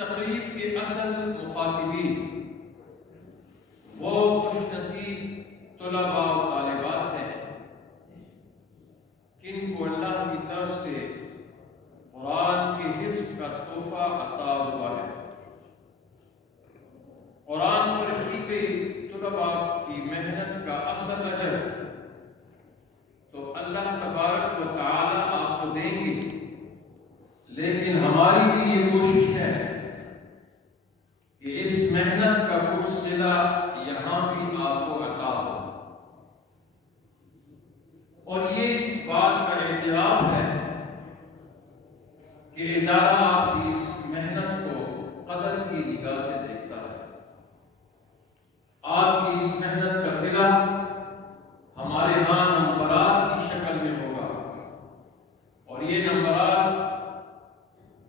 تقریب کے اصل مخاطبین وہ خوش نصیب طلباء و طالبات ہیں جن کو اللہ کی طرف سے قرآن کے حفظ کا تحفہ عطا ہوا ہے۔ قرآن پر کی گئی طلباء کی محنت کا اصل اجر تو اللہ تبارک و تعالی آپ کو دیں گے، لیکن ہماری بھی یہ کوشش ہے کہ اس محنت کا کچھ صلہ یہاں بھی آپ کو عطا ہو، اور یہ اس بات کا اعتراف ہے کہ ادارہ آپ کی اس محنت کو قدر کی نگاہ سے دیکھتا ہے۔ آپ کی اس محنت کا صلہ ہمارے ہاں نمبرات کی شکل میں ہوگا، اور یہ نمبرات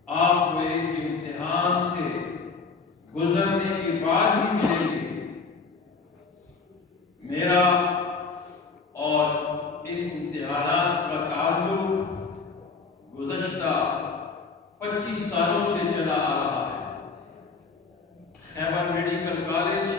آپ کو ایک امتحان سے گزرنے کے بعد ہی ملیں گے۔ میرا اور ان امتحانات کا تعلق گزشتہ 25 سالوں سے چلا آ رہا ہے۔ خیبر میڈیکل کالج